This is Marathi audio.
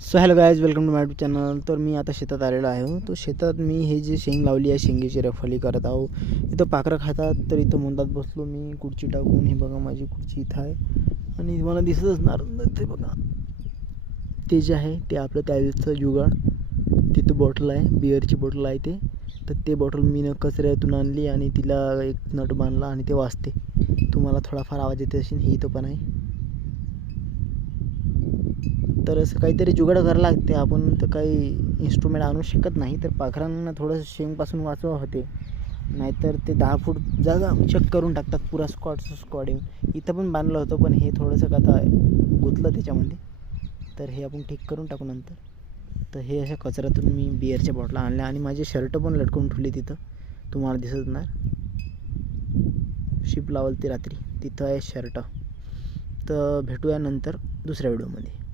So hello guys, welcome to my YouTube channel. तर मी आता शेतात आलेलो आहे. तो शेतात मी हे जे शेंग लावली आहे, शेंगेची रफली करत आहो. इथं पाखरं खातात, तर इथं मुंदात बसलो मी खुर्ची टाकून. हे बघा माझी खुर्ची इथं आहे आणि मला दिसत असणार ते बघा, ते जे आहे ते आपलं त्याचं जुगाड. तिथं बॉटल आहे, बिअरची बॉटल आहे तर ते बॉटल मी कचऱ्यातून आणली आणि तिला एक नट बांधला आणि ते वाजते. तुम्हाला थोडाफार आवाज येते असेल, हे इथं पण आहे. तर असं काहीतरी जुगाड करावं लागते. आपण तर काही इन्स्ट्रुमेंट आणू शकत नाही. तर पाखरांना थोडंसं शेंगपासून वाचवा होते, नाहीतर ते 10 फूट जागा चेक करून टाकतात पुरा स्क्वॉड येऊन. इथं पण बांधलं होतं, पण हे थोडंसं का आता गुंतलं त्याच्यामध्ये, तर हे आपण ठीक करून टाकू नंतर. तर हे अशा कचऱ्यातून मी बिअरच्या बॉटला आणल्या आणि माझे शर्ट पण लटकवून ठेवली तिथं, तुम्हाला दिसत नाही. शिप लावली ती रात्री, तिथं आहे शर्ट. तर भेटूया नंतर दुसऱ्या व्हिडिओमध्ये.